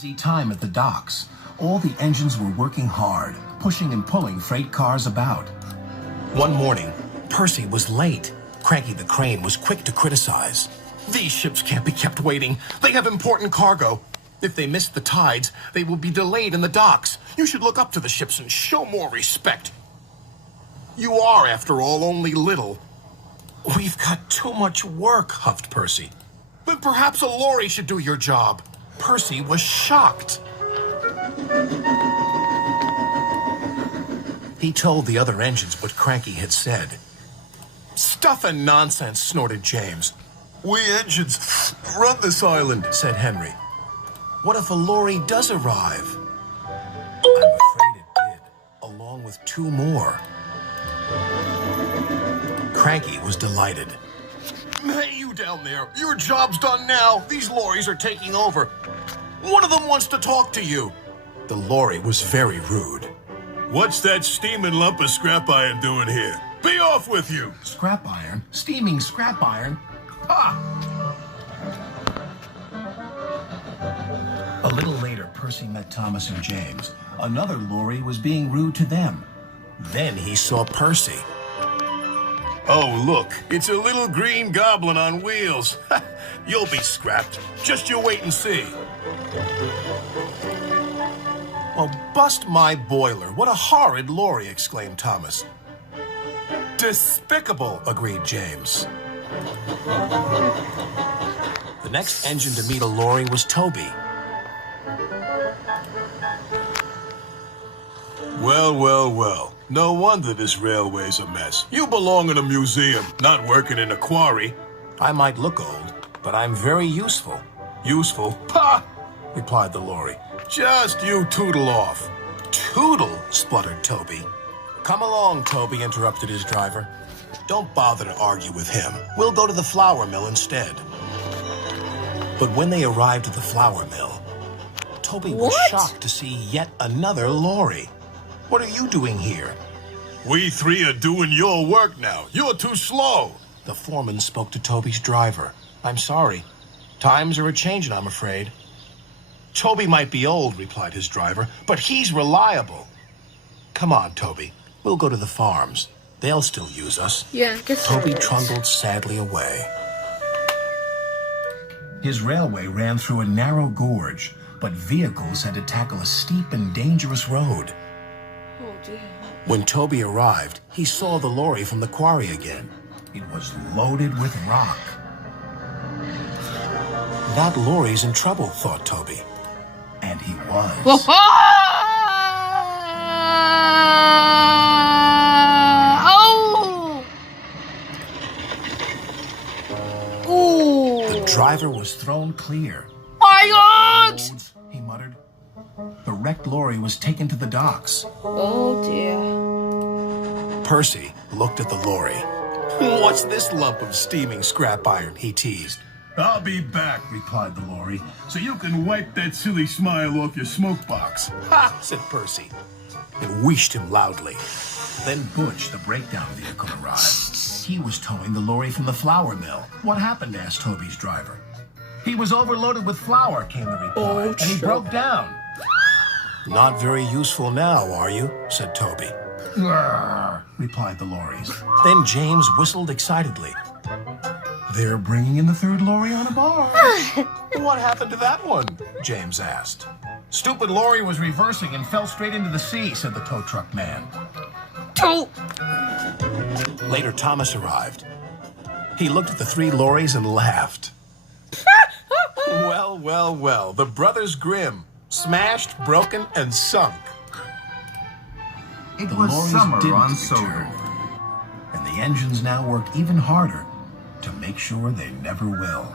Busy time at the docks. All the engines were working hard, pushing and pulling freight cars about. One morning, Percy was late. Cranky the Crane was quick to criticize. These ships can't be kept waiting. They have important cargo. If they miss the tides, they will be delayed in the docks. You should look up to the ships and show more respect. You are, after all, only little. We've got too much work, huffed Percy. But perhaps a lorry should do your job. Percy was shocked. He told the other engines what Cranky had said. Stuff and nonsense, snorted James. We engines run this island, said Henry. What if a lorry does arrive? I'm afraid it did, along with two more. Cranky was delighted. Hey, you down there, your job's done now. These lorries are taking over. One of them wants to talk to you. The lorry was very rude. What's that steaming lump of scrap iron doing here? Be off with you! Scrap iron? Steaming scrap iron? Ha! A little later, Percy met Thomas and James. Another lorry was being rude to them. Then he saw Percy. Oh, look, it's a little green goblin on wheels. You'll be scrapped. Just you wait and see. Well, bust my boiler. What a horrid lorry, exclaimed Thomas. Despicable, agreed James. The next engine to meet a lorry was Toby. Well, well, well. No wonder this railway's a mess. You belong in a museum, not working in a quarry. I might look old, but I'm very useful. Useful? Ha! Replied the lorry. Just you tootle off. Tootle? Spluttered Toby. Come along, Toby, interrupted his driver. Don't bother to argue with him. We'll go to the flour mill instead. But when they arrived at the flour mill, Toby was shocked to see yet another lorry. What are you doing here? We three are doing your work now. You're too slow. The foreman spoke to Toby's driver. I'm sorry. Times are a-changing, I'm afraid. Toby might be old, replied his driver, but he's reliable. Come on, Toby. We'll go to the farms. They'll still use us. Yeah, I guess Toby so. trundled sadly away. His railway ran through a narrow gorge, but vehicles had to tackle a steep and dangerous road. Oh, dear. When Toby arrived, he saw the lorry from the quarry again. It was loaded with rock. That lorry's in trouble, thought Toby. And he was. Oh! Ooh! The driver was thrown clear. My God! He muttered. The wrecked lorry was taken to the docks. Oh, dear. Percy looked at the lorry. What's this lump of steaming scrap iron? He teased. I'll be back, replied the lorry, so you can wipe that silly smile off your smoke box. Ha! Said Percy, and wheeshed him loudly. Then Butch, the breakdown vehicle, arrived. He was towing the lorry from the flour mill. What happened? Asked Toby's driver. He was overloaded with flour, came the reply, and he broke down. Not very useful now, are you? Said Toby. Grrr, replied the lorries. Then James whistled excitedly. They're bringing in the third lorry on a bar. What happened to that one? James asked. Stupid lorry was reversing and fell straight into the sea, said the tow truck man. Later, Thomas arrived. He looked at the three lorries and laughed. Well, well, well, the Brothers Grimm. Smashed, broken, and sunk. It The was lorries summer didn't on return, Soder. and the engines now work even harder to make sure they never will.